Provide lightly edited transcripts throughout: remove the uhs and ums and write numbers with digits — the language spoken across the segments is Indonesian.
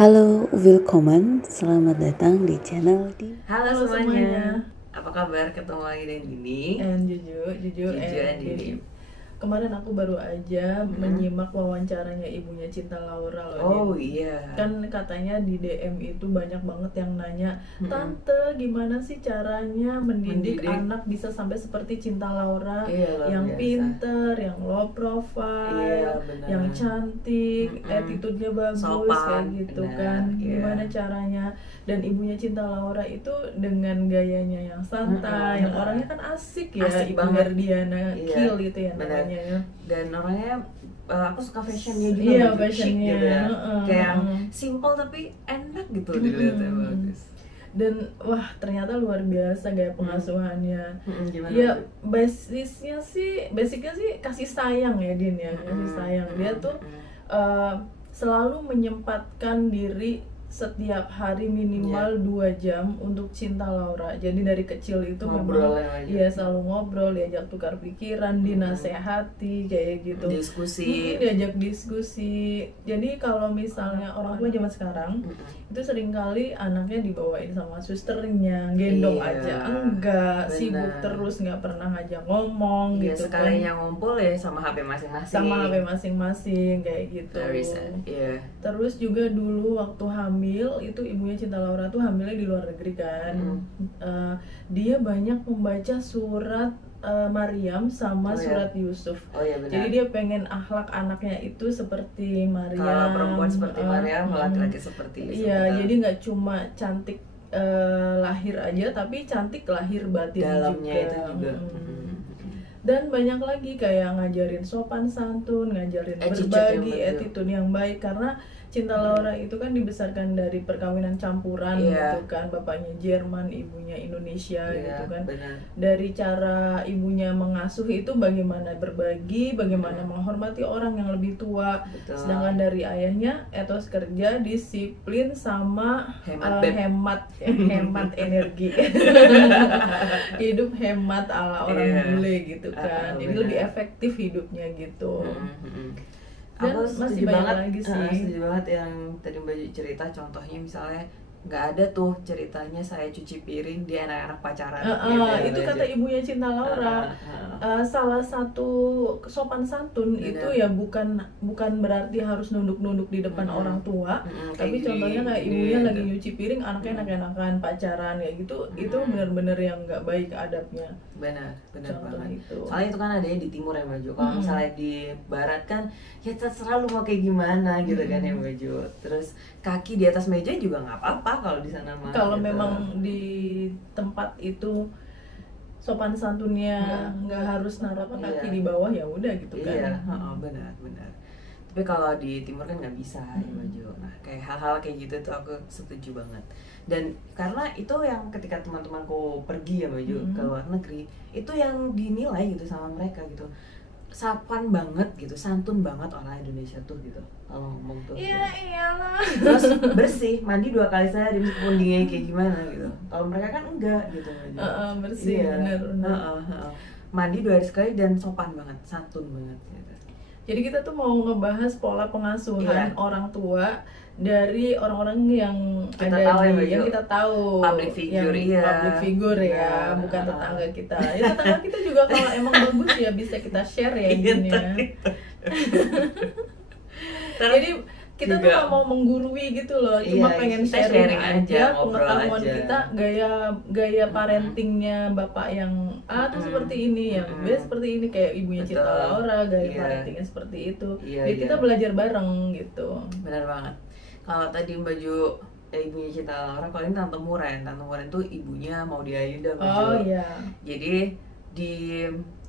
Halo, willkommen, selamat datang di channel di Halo semuanya. Apa kabar? Ketemu lagi dengan Dini And Juju and Dini. Kemarin aku baru aja menyimak wawancaranya ibunya Cinta Laura loh. Oh Din. iya. Kan katanya di DM itu banyak banget yang nanya, Tante gimana sih caranya mendidik anak bisa sampai seperti Cinta Laura, Iya, luar yang biasa. pinter, yang low profile, Iya, benar. yang cantik, attitude-nya bagus Sopan, kayak gitu benar, kan. iya. Gimana caranya? Dan ibunya Cinta Laura itu dengan gayanya yang santai, yang orangnya kan asik ya, Asik Ibu banget. Herdiana Iya, Kill itu ya benar. namanya ya. Dan orangnya aku suka fashionnya juga, Iya, baju chic fashionnya. gitu ya. Kayak yang Heeh. simple tapi enak gitu dilihatnya, bagus. Dan wah ternyata luar biasa gaya pengasuhannya. Gimana? Ya basicnya sih kasih sayang ya Din ya, kasih sayang. Dia tuh selalu menyempatkan diri setiap hari minimal 2 jam untuk Cinta Laura. Jadi dari kecil itu Ngobrol memang aja. iya selalu ngobrol, diajak tukar pikiran, dinasehati kayak gitu. Diskusi. Diajak diskusi. Jadi kalau misalnya orang tua zaman sekarang itu seringkali anaknya dibawain sama susternya, gendong Iya, aja enggak, benar. sibuk terus nggak pernah ngajak ngomong Iya, gitu sekalinya ngumpul ya sama HP masing-masing. sama HP masing-masing kayak gitu. Very sad. Iya. Terus juga dulu waktu hamil itu ibunya Cinta Laura tuh hamilnya di luar negeri kan. Dia banyak membaca surat Maryam sama Oh, ya. surat Yusuf. Oh iya benar. Jadi dia pengen akhlak anaknya itu seperti Maryam. Kalau perempuan seperti Maryam, laki-laki seperti Yusuf. Iya, betul. jadi nggak cuma cantik lahir aja, tapi cantik lahir batin dalamnya juga. itu juga. Dan banyak lagi kayak ngajarin sopan santun, ngajarin Attitude berbagi, yang baik. attitude yang baik. Karena Cinta Laura itu kan dibesarkan dari perkawinan campuran Iya. gitu kan, bapaknya Jerman, ibunya Indonesia Iya, gitu kan. benar. Dari cara ibunya mengasuh itu bagaimana berbagi, bagaimana menghormati orang yang lebih tua. Betul. Sedangkan dari ayahnya etos kerja, disiplin sama Hemat, Beb. hemat energi. Hidup hemat ala orang Iya. bule gitu kan. Jadi benar. lebih efektif hidupnya gitu. Dan Aku masih setuju banyak banget, lagi sih. setuju banget yang tadi Mbak Ju cerita. Contohnya misalnya nggak ada tuh ceritanya saya cuci piring di anak-anak pacaran. Itu Mbak kata Ju. ibunya Cinta Laura. Salah satu sopan santun Benar. itu ya bukan berarti harus nunduk-nunduk di depan orang tua. Tapi Kayak contohnya kayak gini, ibunya gitu. lagi nyuci piring, anaknya enak-enakan pacaran kayak gitu. Itu benar-benar yang nggak baik adabnya. benar Contoh banget. itu. Soalnya itu kan adanya di timur ya Mbak Ju. Kalau misalnya di barat kan ya terserah lu mau kayak gimana gitu kan ya Mbak Ju. Terus kaki di atas meja juga nggak apa-apa kalau di sana mah. Kalau gitu. memang di tempat itu sopan santunnya nggak harus naruh kaki Iya. di bawah ya udah gitu kan. Iya, benar. Tapi kalau di timur kan nggak bisa ya Mbak Jo. Nah kayak hal-hal kayak gitu tuh aku setuju banget. Dan karena itu yang ketika teman-temanku pergi ya Mbak Jo ke luar negeri, itu yang dinilai gitu sama mereka gitu. Sopan banget gitu, santun banget orang Indonesia tuh gitu kalau ngomong tuh. Iya iyalah. Terus bersih, mandi 2 kali sehari meskipun dia kayak gimana gitu. Kalau mereka kan enggak gitu Mbak Jo. Bersih, Iya. benar. Mandi 2 hari sekali dan sopan banget, santun banget gitu. Jadi kita tuh mau ngebahas pola pengasuhan Iya. orang tua dari orang-orang yang Kita ada tahu ya, Mbak yang Jo. kita tahu, Public figure, yang iya. public figure ya, Iya. bukan tetangga kita. Ya tetangga kita juga kalau emang bagus ya bisa kita share ya Iya, gini ya. Terus Jadi kita tuh juga- nggak mau menggurui gitu loh, cuma Iya, pengen kita sharing sharing aja, aja ngobrol pengetahuan aja. kita, gaya parentingnya bapak yang A tuh seperti ini, yang B seperti ini, kayak ibunya Cinta Betul. Laura gaya Iya. parentingnya seperti itu. Iya, Jadi iya. kita belajar bareng gitu. benar banget. Kalau tadi Mbak Ju ibunya Cinta Laura, kalau ini Tante Muren tuh ibunya mau Ayunda Mbak Ju. Oh iya. Jadi di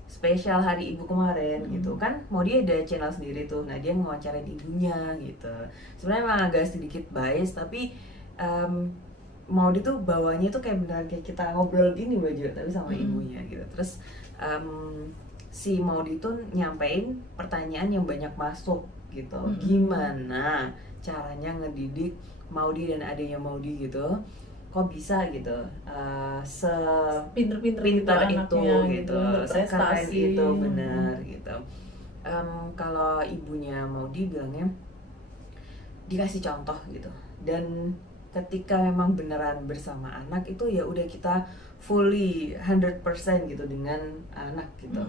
spesial hari ibu kemarin gitu kan, mau dia ada channel sendiri tuh. Nah dia ngewawancarain ibunya gitu. Sebenarnya emang agak sedikit bias, tapi mau dia tuh bawanya tuh kayak beneran kayak kita ngobrol gini Mbak Jo, tapi sama ibunya gitu. Terus si Maudi tuh nyampein pertanyaan yang banyak masuk gitu. Gimana caranya ngedidik Maudi dan adiknya Maudi gitu, kok bisa gitu Pinter-pinter pintar gitu itu anaknya gitu, sekeren berprestasi. itu benar gitu. Kalau ibunya Maudi bilangnya dikasih contoh gitu. Dan ketika memang beneran bersama anak itu ya udah kita fully 100% gitu dengan anak gitu.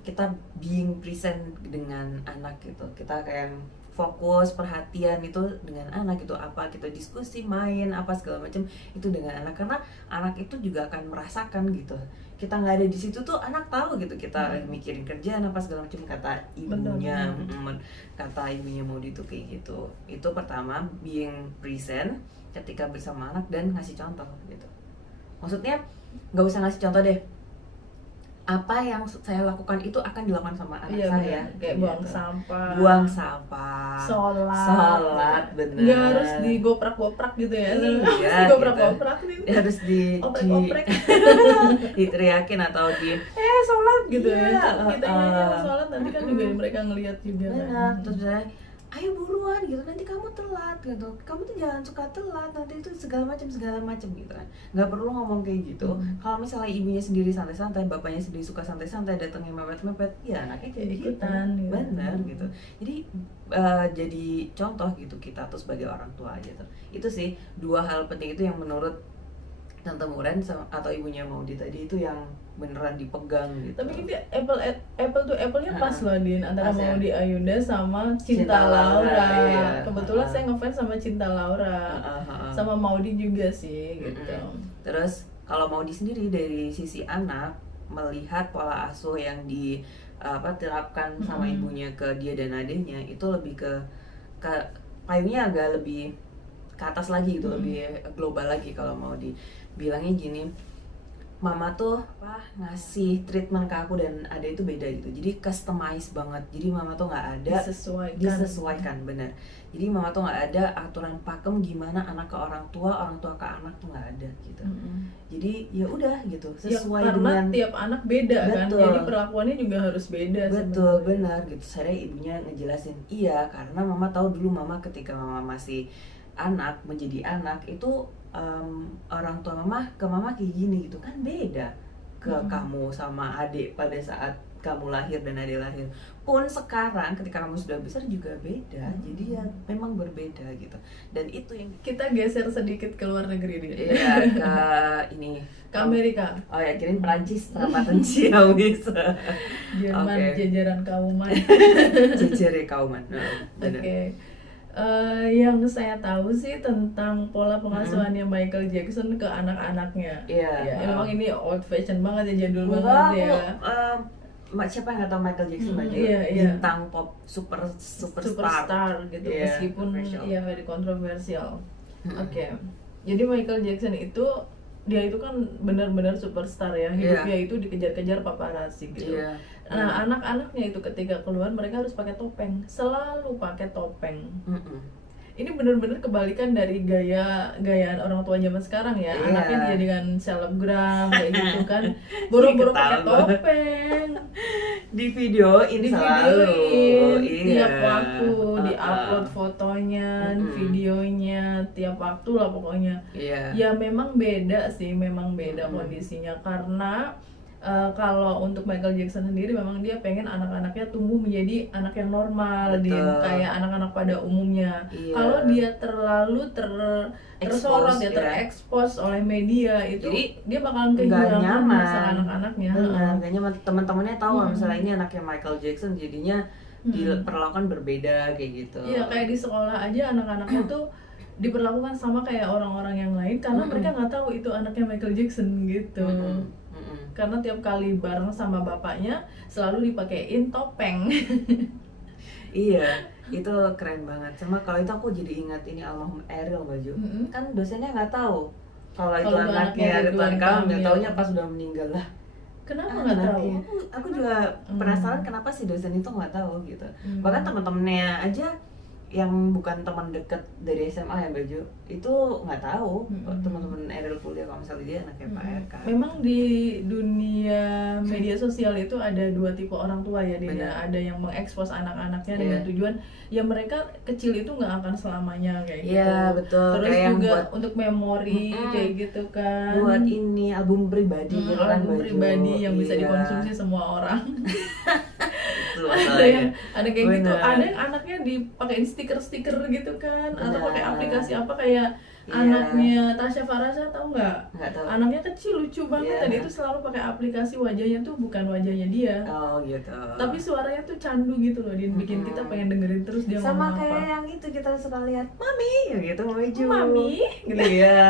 Kita being present dengan anak gitu. Kita kayak fokus perhatian itu dengan anak itu, apa kita diskusi, main apa segala macam itu dengan anak, karena anak itu juga akan merasakan gitu. Kita nggak ada di situ tuh anak tahu gitu kita mikirin kerjaan apa segala macam, kata ibunya. Kata ibunya Maudie itu kayak gitu. Itu pertama, being present ketika bersama anak dan ngasih contoh gitu. Maksudnya nggak usah ngasih contoh deh, apa yang saya lakukan itu akan dilakukan sama anak saya. Kayak buang sampah, sholat, bener. Nggak harus digoprak-goprak gitu ya. Iya, digoprak-goprak nih. Harus oprek-oprek. diteriakin atau di sholat gitu ya. Iya, Kita nyanyi sholat nanti kan juga mereka ngelihat juga. Benar. Terus saya, ayo buruan gitu, nanti kamu telat gitu, kamu tuh jangan suka telat, nanti itu segala macam gitu kan. Nggak perlu ngomong kayak gitu. Kalau misalnya ibunya sendiri santai-santai, bapaknya sendiri suka santai-santai, datangnya mepet-mepet, ya anaknya kayak ikutan gitu. Benar gitu. Jadi contoh gitu kita tuh sebagai orang tua gitu. Itu sih 2 hal penting itu yang menurut Tante Muren atau ibunya Maudie tadi itu yang beneran dipegang gitu. Tapi ini apple to apple-nya pas loh Din, antara Maudie Ayunda sama Cinta Laura. Iya. Kebetulan saya ngefans sama Cinta Laura. Sama Maudie juga sih gitu. Terus kalau Maudie sendiri dari sisi anak, melihat pola asuh yang diterapkan sama ibunya ke dia dan adiknya itu lebih ke payungnya agak lebih ke atas lagi gitu, lebih global lagi. Kalau mau dibilangnya gini, mama tuh ngasih treatment ke aku dan ada itu beda gitu, jadi customize banget. Jadi mama tuh nggak ada disesuaikan, benar. Jadi mama tuh nggak ada aturan pakem gimana anak ke orang tua ke anak tuh nggak ada gitu. Jadi ya udah gitu, sesuai ya, karena dengan tiap anak beda. Betul. Kan, jadi perlakuannya juga harus beda. Betul, benar gitu. Saya ibunya ngejelasin, iya karena mama tahu dulu mama ketika mama masih menjadi anak itu orang tua mama ke mama kayak gini gitu kan, beda ke kamu sama adik pada saat kamu lahir dan adik lahir pun sekarang ketika kamu sudah besar juga beda. Jadi ya memang berbeda gitu. Dan itu yang kita geser sedikit ke luar negeri nih. Iya, ke Amerika. Oh ya, kirain Prancis, perapatan Ciamis. Jerman, jajaran kauman. Jajaran kauman. Oke. Yang saya tahu sih tentang pola pengasuhannya Michael Jackson ke anak-anaknya. Iya. Memang ini old fashion banget ya, jadul banget ya. Siapa yang nggak tahu Michael Jackson bintang pop superstar gitu, meskipun ya very kontroversial. Oke. Jadi Michael Jackson itu dia itu kan benar-benar superstar ya, hidupnya itu dikejar-kejar paparazzi gitu. Nah, anak-anaknya itu ketika keluar mereka harus pakai topeng, selalu pakai topeng. Ini benar-benar kebalikan dari gayaan orang tua zaman sekarang ya. Anaknya dia dengan selebgram kayak gitu kan, buru-buru pakai topeng. Di videoin tiap waktu, di-upload fotonya, videonya tiap waktu lah pokoknya. Ya memang beda sih, memang beda kondisinya karena kalau untuk Michael Jackson sendiri memang dia pengen anak-anaknya tumbuh menjadi anak yang normal, kayak anak-anak pada umumnya. Kalau dia terlalu tersorot ya, terekspos oleh media itu, jadi dia bakalan kehilangan masa anak-anaknya. Gak nyaman. Teman-temannya tahu misalnya ini anaknya Michael Jackson, jadinya diperlakukan berbeda kayak gitu. Iya, kayak di sekolah aja anak-anaknya tuh diperlakukan sama kayak orang-orang yang lain karena mereka nggak tahu itu anaknya Michael Jackson gitu. Karena tiap kali bareng sama bapaknya selalu dipakein topeng. Iya, itu keren banget. Sama kalau itu aku jadi ingat ini almarhum Ariel Baju. Kan dosennya nggak tahu kalau itu anaknya Ridwan Kamil, nggak taunya pas sudah meninggal lah. Kenapa nggak tahu? Aku juga penasaran kenapa si dosen itu nggak tahu gitu. Bahkan teman-temannya aja yang bukan teman dekat dari SMA ya Baju itu nggak tahu. Teman-teman Ariel kuliah kalau misalnya dia anaknya Pak RK. Memang di dunia media sosial itu ada 2 tipe orang tua ya, ada yang mengekspos anak-anaknya dengan tujuan ya mereka kecil itu nggak akan selamanya kayak gitu. Iya betul. Terus kayak juga untuk memori kayak gitu kan. Buat ini album pribadi gitu kan, album pribadi yang bisa dikonsumsi semua orang. tuh ada kayak gitu, Bener. ada yang anaknya dipakein stiker-stiker gitu kan, atau pakai Bener. aplikasi apa kayak Iya. anaknya Tasya Farasha, tahu Nggak tahu. anaknya kecil lucu banget, Iya. dan itu selalu pakai aplikasi, wajahnya tuh bukan wajahnya dia, Oh gitu. tapi suaranya tuh candu gitu loh, dia bikin kita pengen dengerin terus dia sama ngomong kayak apa. yang itu kita suka lihat mami ya gitu, Mami Ju. Mami gitu. Iya,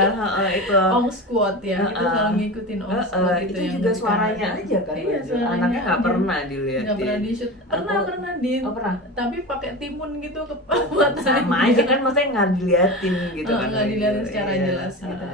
itu. Ong Squad ya, kita selalu ngikutin Ong Squad itu yang juga dari suaranya Kanada. aja kan. Iya, Maju. suaranya Anaknya nggak aja. pernah dilihat. Nggak pernah di shoot, pernah Din. Oh pernah. Tapi pakai timun gitu ke matanya. Sama aja kan, maksudnya nggak diliatin gitu kan. Nggak dilihatin secara Iya. jelas gitu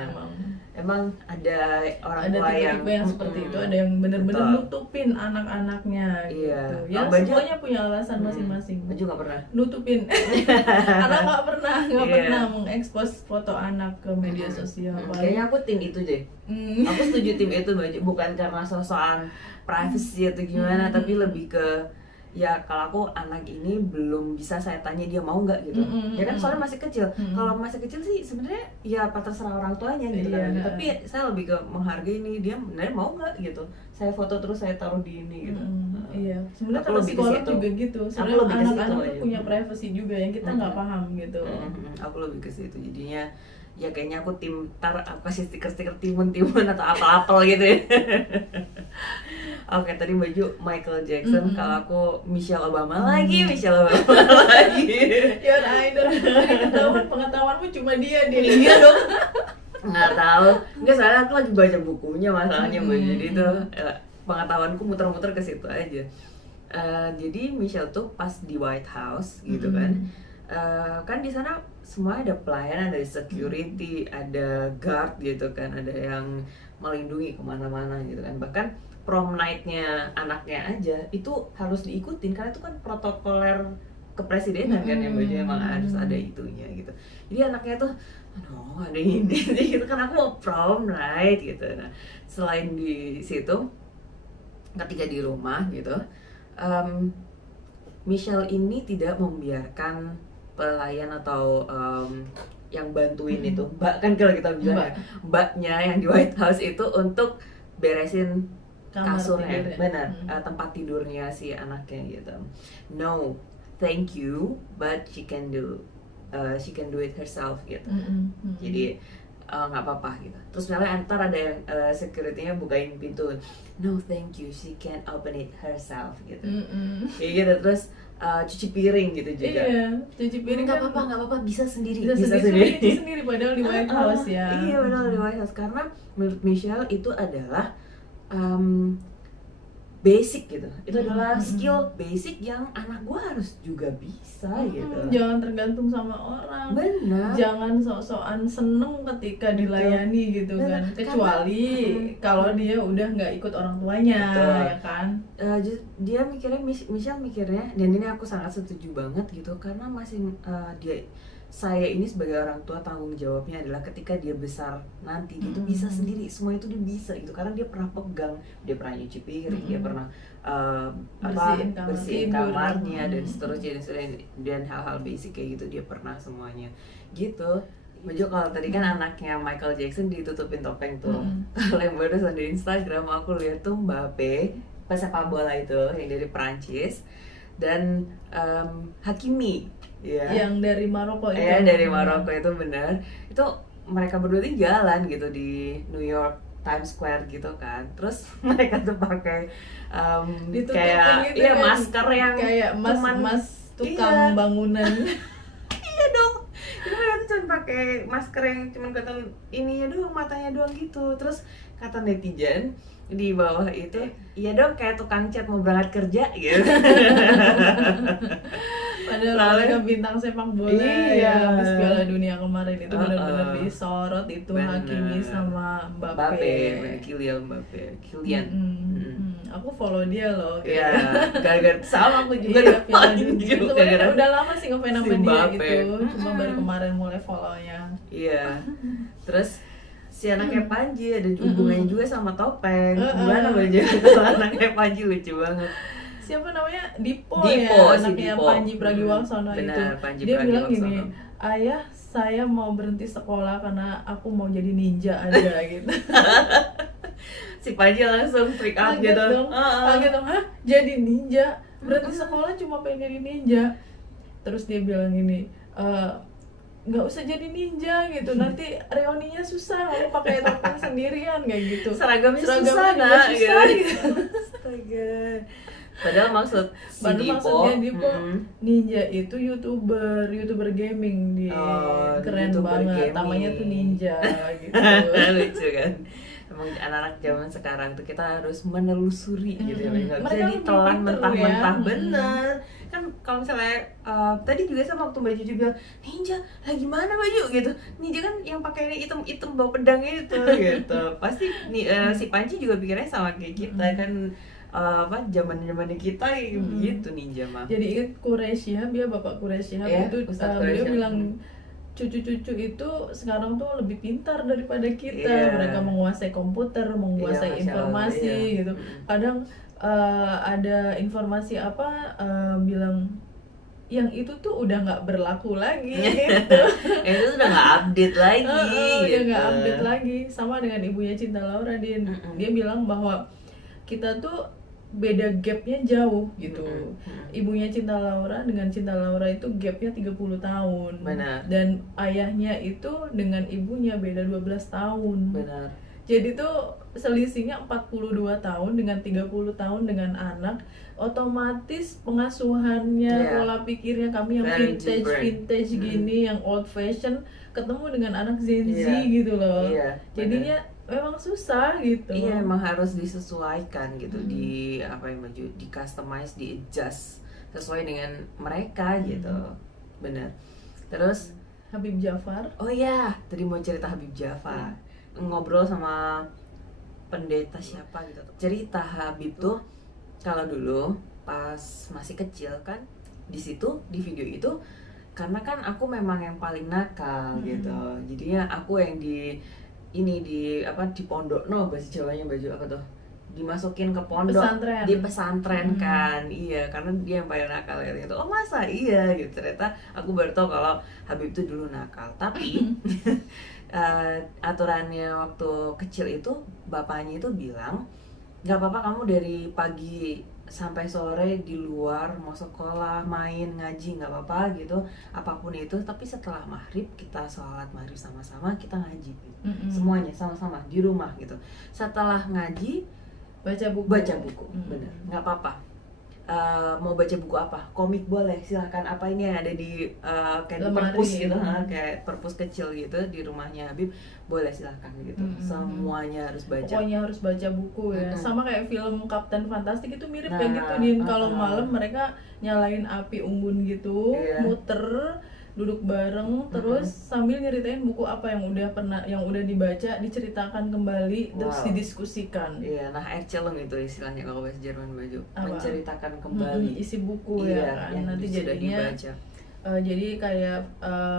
Emang ada orang ada tua tipe-tipe yang seperti itu, ada yang bener-bener Betul. nutupin anak-anaknya Iya. gitu. Ya Baju- semuanya punya alasan masing-masing. Baju nggak pernah. Nutupin. Anak nggak Iya. pernah mengekspos foto anak ke media sosial. Kayaknya aku tim itu deh. Aku setuju tim itu, Baju, bukan karena sosokan privacy atau gimana, tapi lebih ke ya kalau aku anak ini belum bisa saya tanya dia mau nggak gitu. Ya kan soalnya masih kecil. Kalau masih kecil sih sebenarnya ya terserah orang tuanya gitu kan. Iya. Tapi saya lebih ke menghargai ini dia benar mau nggak gitu. Saya foto terus saya taruh di ini gitu. Iya, sebenarnya Aku kalau lebih ke psikolog situ. juga gitu. Aku Sebenarnya lebih ke situ anak-anak tuh aja. punya privacy juga yang kita nggak paham gitu. Aku lebih ke situ, jadinya ya kayaknya aku tim tar aku kasih stiker-stiker timun-timun atau apel-apel gitu ya. Oke, tadi Baju Michael Jackson, kalau aku Michelle Obama lagi, Michelle Obama lagi. Your idol, pengetahuanmu cuma dia Iya dong. Nggak tahu, nggak, soalnya aku lagi baca bukunya masalahnya Baju, jadi itu pengetahuanku muter-muter ke situ aja. Jadi Michelle tuh pas di White House gitu kan. Kan di sana semua ada pelayanan, ada security, ada guard gitu kan, ada yang melindungi kemana-mana gitu kan. Bahkan prom night-nya anaknya aja itu harus diikutin karena itu kan protokoler kepresidenan kan yang Baju, emang harus ada itunya gitu. Jadi anaknya tuh aduh ada ini gitu kan, aku mau prom night gitu. Nah selain di situ, ketika di rumah gitu, Michelle ini tidak membiarkan pelayan atau yang bantuin itu, mbak kan kalau kita bilang ya, mbaknya yang di White House itu untuk beresin Kamar kasurnya, tidurnya. benar, tempat tidurnya si anaknya gitu. No, thank you, but she can do it herself gitu. Jadi nggak apa-apa gitu. Terus misalnya ntar ada yang security-nya bukain pintu, no thank you, she can open it herself gitu. Kayak gitu. Terus cuci piring gitu juga. Iya, cuci piring Nggak kan apa-apa, bisa sendiri. bisa sendiri padahal di White House ya. Iya padahal di White House, karena menurut Michelle itu adalah basic gitu. Itu adalah skill basic yang anak gua harus juga bisa gitu. Jangan tergantung sama orang. Benar. Jangan sok-sokan seneng ketika dilayani gitu kan. Kecuali kalau dia udah nggak ikut orang tuanya, ya kan. Dia mikirnya, Michelle mikirnya, dan ini aku sangat setuju banget gitu, karena masih saya ini sebagai orang tua, tanggung jawabnya adalah ketika dia besar nanti dia tuh bisa sendiri, semua itu dia bisa gitu, karena dia pernah pegang, dia pernah nyuci piring, dia pernah bersihin kamarnya dan seterusnya dan hal-hal basic kayak gitu dia pernah semuanya gitu. Baju, kalau tadi kan anaknya Michael Jackson ditutupin topeng tuh. Kalau yang barusan di Instagram aku lihat tuh Mbappe, pesepak bola itu yang dari Perancis, dan Hakimi ya. Yang dari Maroko itu. Ya, dari Maroko itu benar. Itu mereka berdua tuh jalan gitu di New York Times Square gitu kan. Terus mereka tuh pakai kayak gitu kan, masker yang kayak mas tukang bangunan. Iya dong. Itu mereka tuh cuma pakai masker yang cuma kelihatan ininya doang, matanya doang gitu. Terus kata netizen di bawah itu, iya dong kayak tukang cat mau berangkat kerja gitu. Padahal mereka bintang sepak bola ya, habis Piala Dunia kemarin itu benar-benar disorot itu Hakimi sama Mbappe. Kylian Mbappe. Kylian. Aku follow dia loh. Iya, gara-gara sama aku juga Iya, Piala depan Dunia. juga. Sebenarnya udah lama sih ngefans sama Si dia Mbappe. gitu. Cuma baru kemarin mulai follow-nya. Iya. Terus si anaknya Panji ada hubungannya juga sama topeng. Gimana Baju? Kalau anaknya Panji lucu banget. Siapa namanya? Dipo si ya, anaknya Dipo. Panji Pragiwaksono itu. Benar, Panji Dia bilang Pragiwaksono. gini, ayah saya mau berhenti sekolah karena aku mau jadi ninja aja gitu. Si Panji langsung freak out Kaget gitu. dong, kaget dong, hah? Jadi ninja? berarti sekolah cuma pengen jadi ninja. Terus dia bilang gini, nggak usah jadi ninja gitu, nanti reuninya susah, kamu pakai topeng sendirian kayak gitu. Seragamnya susah, juga susah gitu. Astaga. Padahal maksudnya Dipo ninja itu youtuber gaming dia, keren banget, namanya tuh ninja gitu. Lucu kan. Emang anak-anak zaman sekarang tuh kita harus menelusuri gitu ya, nggak bisa Mereka ditelan lebih mentah-mentah. pinter ya. Bener kan, kalau misalnya tadi juga sama waktu Mbak Ju bilang ninja lagi mana Baju gitu, ninja kan yang pakainya hitam bawa pedang itu gitu. Pasti si Panci juga pikirnya sama kayak kita kan, zaman-zamannya kita gitu ninja mah. Jadi ingat Quraisy Shihab ya, Bapak Quraisy Shihab Iya, itu Ustadz beliau Quraisy. bilang cucu-cucu itu sekarang tuh lebih pintar daripada kita. Iya. Mereka menguasai komputer, menguasai Iya, Masya Allah, informasi iya. gitu. Kadang ada informasi apa bilang yang itu tuh udah nggak berlaku lagi gitu. Itu udah nggak update lagi. Udah gitu. nggak update lagi. Sama dengan ibunya Cinta Laura, dia bilang bahwa kita tuh beda gapnya jauh gitu. Ibunya Cinta Laura dengan Cinta Laura itu gapnya 30 tahun. Benar. Dan ayahnya itu dengan ibunya beda 12 tahun. Benar. Jadi tuh selisihnya 42 tahun dengan 30 tahun dengan anak. Otomatis pengasuhannya, Yeah. pola pikirnya kami yang Very different. vintage gini, yang old fashion ketemu dengan anak Gen Z Yeah. gitu loh. Iya, Jadinya memang susah gitu. Iya, emang harus disesuaikan gitu, di Baju, di customize, di adjust sesuai dengan mereka gitu. Bener. Terus Habib Jafar. oh iya, tadi mau cerita Habib Jafar. Ngobrol sama pendeta siapa gitu. Cerita Habib tuh kalau dulu pas masih kecil kan, di situ di video itu karena kan aku memang yang paling nakal gitu. Jadinya aku yang di pondok, bahasa Jawanya Baju apa tuh, dimasukin ke pondok, Pesantren. di pesantren kan. Iya, karena dia yang paling nakal gitu. Oh masa iya gitu. Ternyata aku baru tahu kalau Habib tuh dulu nakal. Tapi aturannya waktu kecil itu bapaknya itu bilang nggak apa-apa kamu dari pagi sampai sore di luar, mau sekolah, main, ngaji, nggak apa-apa gitu, apapun itu. Tapi setelah maghrib kita sholat maghrib sama-sama, kita ngaji gitu. Semuanya sama-sama di rumah gitu. Setelah ngaji Baca buku. bener, nggak apa-apa. Mau baca buku apa, komik boleh, silahkan. Apa ini yang ada di kayak di Lemari, perpus gitu, ya. kayak perpus kecil gitu di rumahnya Habib, boleh silahkan gitu. Semuanya harus baca. Pokoknya harus baca buku ya. Sama kayak film Kapten Fantastik itu mirip kayak Nah, gitu, Din. Kalau malam mereka nyalain api unggun gitu, Iya. muter, duduk bareng, terus sambil nyeritain buku apa yang udah dibaca, diceritakan kembali, terus Wow. didiskusikan. Iya, nah Erzählung itu istilahnya kalau bahasa Jerman Baju, Apa? menceritakan kembali. Isi buku Iya, ya kan. yang Nanti sudah jadinya dibaca. jadi kayak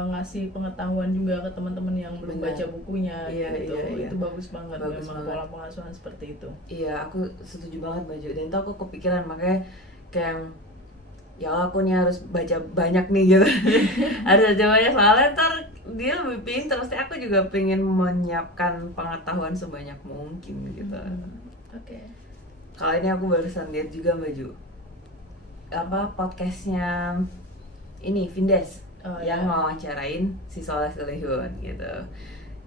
ngasih pengetahuan juga ke teman-teman yang belum Benar. baca bukunya Iya, gitu. iya. Itu bagus banget Bagus memang banget. pola pengasuhan seperti itu. Iya, aku setuju banget Baju. Dan itu aku kepikiran, makanya kayak ya Allah, aku nih harus baca banyak nih gitu. Harus baca banyak, soalnya ntar dia lebih pintar. Pasti aku juga pengen menyiapkan pengetahuan sebanyak mungkin gitu. Oke. Kalau ini aku barusan lihat juga Baju, podcastnya ini Vindes, Oh, yang iya. wawancarain si Soleh Solihun gitu.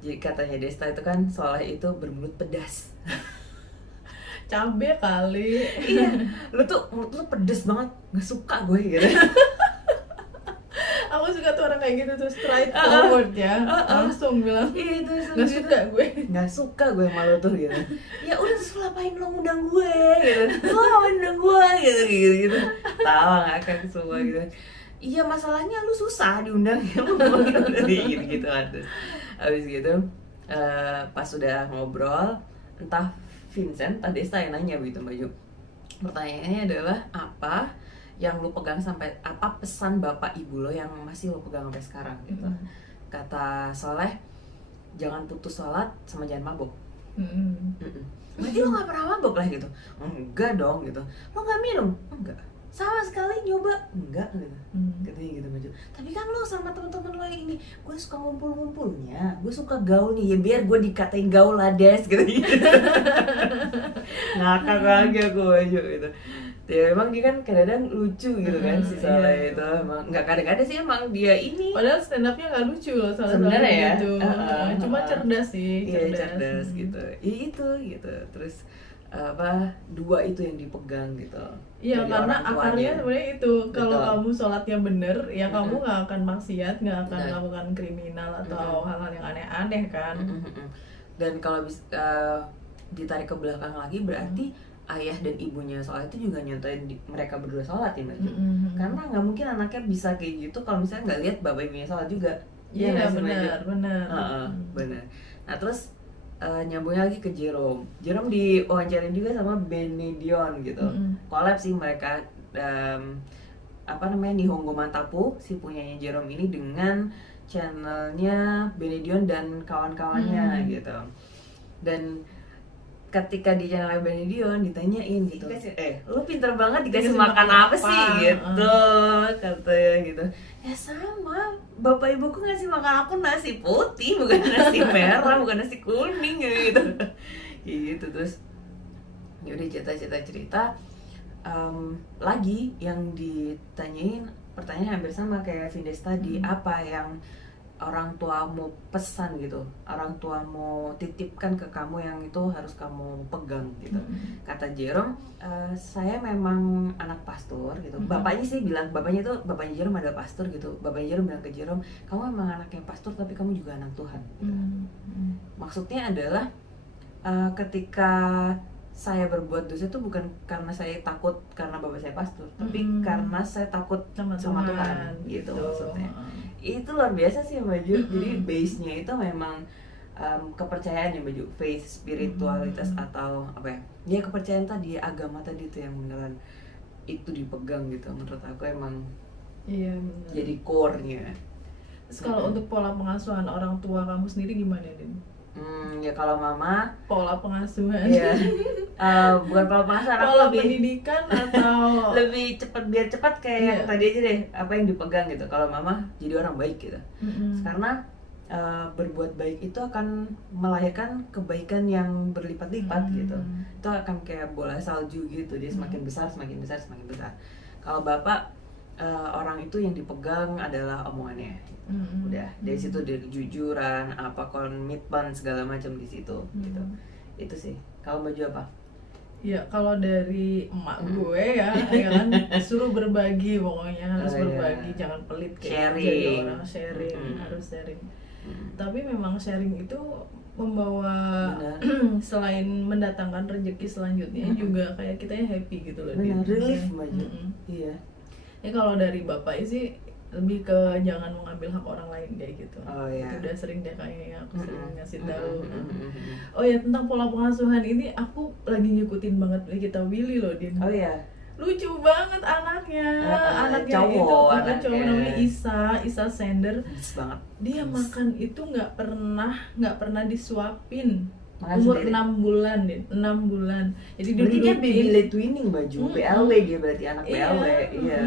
Jadi katanya Desta itu kan Soleh itu bermulut pedas. Cabe kali. Iya, lu tuh mulut lu pedes banget, nggak suka gue gitu. Aku suka tuh orang kayak gitu tuh, straight forward ya, langsung bilang Iya itu nggak suka gue. nggak suka gue malu tuh gitu. Ya udah terus lu ngapain lo ngundang gue gitu, lo ngapain ngundang gue gitu. Tawa ngakak semua gitu. Iya masalahnya lu susah diundang, lu mau gitu kan. Terus abis gitu pas udah ngobrol, entah Vincent, entah Desta yang nanya begitu Baju. Pertanyaannya adalah apa yang lu pegang sampai, apa pesan bapak ibu lo yang masih lo pegang sampai sekarang gitu. Kata Soleh, jangan putus sholat sama jangan mabuk. Berarti lo gak pernah mabuk lah gitu? Enggak dong gitu. Lo gak minum? Enggak. Sama sekali nyoba? Enggak gitu. Katanya gitu Baju. Tapi kan lo sama teman-teman lo yang ini, gue suka ngumpul-ngumpulnya, gue suka gaul nih, ya biar gue dikatain gaul lah des gitu. Ngakak lagi aku Baju gitu. Ya emang dia kan kadang-kadang lucu gitu kan si Saleh iya. itu, emang nggak kadang-kadang sih emang dia ini Padahal stand up-nya nggak lucu loh Sebenarnya ya? gitu. Cuma cerdas sih, iya cerdas gitu, itu gitu. Terus dua itu yang dipegang gitu. Iya, dari karena orang tuanya. akarnya sebenarnya itu. Kalau Betul. kamu sholatnya bener, ya kamu nggak akan maksiat, nggak akan Benar. melakukan kriminal atau hal-hal yang aneh-aneh kan. Dan kalau ditarik ke belakang lagi berarti ayah dan ibunya sholat itu juga nyontoin mereka berdua sholat ya Mbak Ju? Karena nggak mungkin anaknya bisa kayak gitu kalau misalnya nggak lihat bapak ibunya sholat juga. Iya, nggak sih, Mbak Ju? benar. Benar. Nah terus nyambungnya lagi ke Jerome. Jerome diwawancarin juga sama Benedion gitu. Collab sih mereka, Nihongo Matapu si punyanya Jerome ini dengan channelnya Benedion dan kawan-kawannya gitu. Dan ketika di channel Benedion ditanyain gitu, lu pinter banget dikasih makan apa sih gitu, katanya gitu. Ya sama, bapak ibuku ngasih makan aku nasi putih bukan nasi merah, bukan nasi kuning gitu. Gitu terus ya udah cerita lagi yang ditanyain pertanyaan hampir sama kayak Vindes tadi, apa yang orang tuamu pesan gitu, orang tuamu titipkan ke kamu yang itu harus kamu pegang gitu. Kata Jerome, saya memang anak pastor gitu. Bapaknya Jerome adalah pastor gitu. Bapaknya Jerome bilang ke Jerome, kamu memang anaknya pastor tapi kamu juga anak Tuhan gitu. Maksudnya adalah ketika saya berbuat dosa itu bukan karena saya takut karena bapak saya pastor, tapi karena saya takut sama Tuhan gitu maksudnya. Itu luar biasa sih Mbak Ju. Jadi base-nya itu memang kepercayaan ya Mbak Ju, faith, spiritualitas atau apa ya? Ya kepercayaan tadi, agama tadi itu yang beneran itu dipegang gitu. Menurut aku emang Iya, benar. jadi core-nya. Terus kalau untuk pola pengasuhan orang tua kamu sendiri gimana, Din? Ya kalau mama Pola pengasuhan. ya bukan pola pengasuhan, aku Pola lebih pendidikan atau lebih cepat, biar cepat kayak yang tadi aja deh, apa yang dipegang gitu. Kalau mama jadi orang baik gitu. Karena berbuat baik itu akan melahirkan kebaikan yang berlipat-lipat gitu. Itu akan kayak bola salju gitu, dia semakin besar, semakin besar, semakin besar. Kalau bapak orang itu yang dipegang adalah omongannya. Udah dari situ dia kejujuran, apa komitmen segala macam di situ gitu. Itu sih. Kalau baju apa? Ya kalau dari emak gue ya kan suruh berbagi, pokoknya harus berbagi, jangan pelit kayak jadi orang sharing, harus sharing. Tapi memang sharing itu membawa selain mendatangkan rezeki selanjutnya juga kayak kita happy gitu loh. Benar, relief baju. Iya. Ya kalau dari bapak sih lebih ke jangan mengambil hak orang lain kayak gitu. Itu udah sering deh kayaknya aku sering ngasih tahu. Oh ya, tentang pola pengasuhan ini aku lagi ngikutin banget kita Willy loh, Din. Oh ya. Lucu banget anaknya. Anaknya cowok, itu cowok namanya Isa Sender. Banget. Dia makan itu nggak pernah disuapin. Makan umur sendiri. 6 bulan deh, 6 bulan. Jadi Berarti dia baby didudukin, led twinning baju, BLW dia berarti anak Iya. BLW. Iya.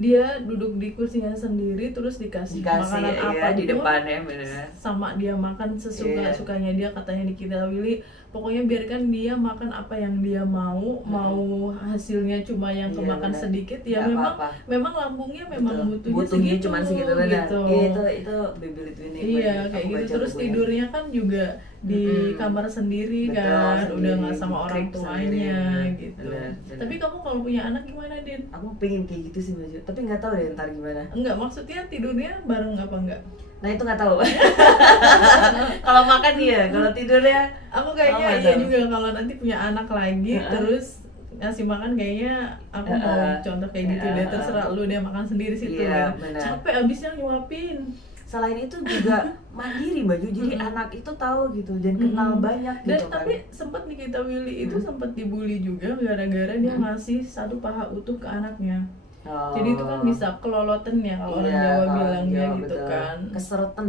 dia duduk di kursinya sendiri terus dikasih makanan ya, apa di depannya bener. sama dia makan sesuka-sukanya dia, katanya di kita Willy. Pokoknya biarkan dia makan apa yang dia mau, mau hasilnya cuma yang kemakan bener. sedikit ya. Gak Memang apa-apa. memang lambungnya memang butuhnya segitu, cuma segitu benar. gitu. Itu baby led twinning. Iya kayak gitu. Terus tidurnya kan juga di kamar sendiri. Betul, kan sendiri, udah nggak sama orang crib tuanya sendiri. gitu. Bener. Tapi kamu kalau punya anak gimana, Din? Aku pengen kayak gitu sih baju, tapi nggak tahu deh ntar gimana. Enggak, maksudnya tidurnya bareng apa enggak? Nah itu nggak tahu. Kalau makan iya, kalau tidurnya Aku kayaknya nggak iya tahu. juga kalau nanti punya anak lagi terus ngasih makan, kayaknya aku mau contoh kayak gitu deh. Terserah lu, dia makan sendiri situ Iya, ya. benar. Capek abisnya nyuapin. Selain itu juga mandiri baju, jadi anak itu tahu gitu dan kenal banyak Dan gitu kan. tapi sempat Nikita Willy itu sempat dibully juga gara-gara dia ngasih satu paha utuh ke anaknya. Oh. Jadi itu kan bisa keloloten ya kalau orang Iya, Jawa kalau bilangnya Jawa, gitu betul. kan. Keseretan.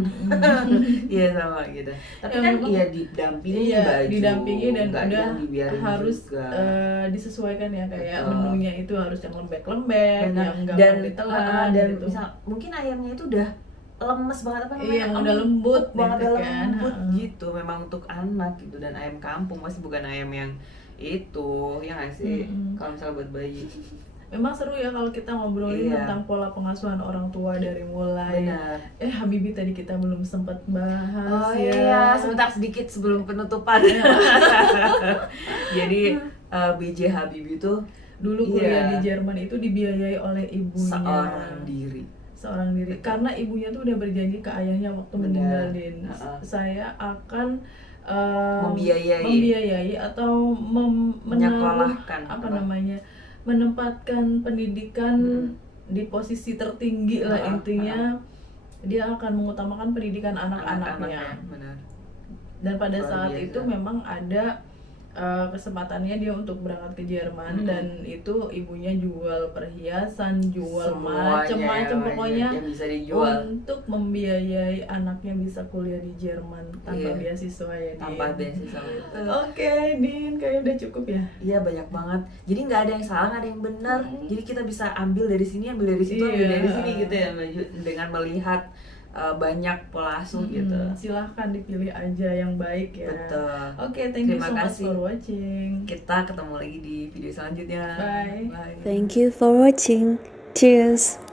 Iya sama gitu. Tapi Ya, kan memang- iya didampingi Iya, baju. didampingi dan nggak udah yang dibiarin harus juga. disesuaikan ya, kayak Betul. menunya itu harus yang lembek-lembek, Benar. yang nggak dan boleh ditelan dan gitu. misal mungkin ayamnya itu udah lemes banget apa namanya? Iya, yang udah lembut banget, gitu udah kan. lembut gitu. Memang untuk anak gitu, dan ayam kampung pasti bukan ayam yang Itu ya nggak sih, kalau misalnya buat bayi. Memang seru ya kalau kita ngobrolin Iya. tentang pola pengasuhan orang tua dari mulai. Benar. Habibie tadi kita belum sempat bahas Oh ya. iya, sebentar sedikit sebelum penutupan. Jadi BJ Habibie itu Dulu kuliah iya, di Jerman itu dibiayai oleh ibunya. seorang diri. Karena ibunya tuh udah berjanji ke ayahnya waktu Benar. meninggal, Din. Heeh. Saya akan Membiayai. atau Menyekolahkan. apa namanya, menempatkan pendidikan di posisi tertinggi lah, intinya dia akan mengutamakan pendidikan anak-anaknya. Benar. Dan pada Luar saat biasa. itu memang ada kesempatannya dia untuk berangkat ke Jerman, dan itu ibunya jual perhiasan, jual Semuanya macem-macem ya, pokoknya yang bisa dijual untuk membiayai anaknya bisa kuliah di Jerman tanpa Iya. beasiswa ya, Din. tanpa beasiswa itu. Oke, Din, kayaknya udah cukup ya. Iya, banyak banget. Jadi nggak ada yang salah, nggak ada yang benar. Jadi kita bisa ambil dari sini, ambil dari situ, ambil Iya. dari sini gitu ya, dengan melihat banyak pola asuh gitu. Silahkan dipilih aja yang baik ya. Betul. Oke, thank you Terima so much kasih. for watching. Kita ketemu lagi di video selanjutnya. Bye. Bye. Thank you for watching. Cheers.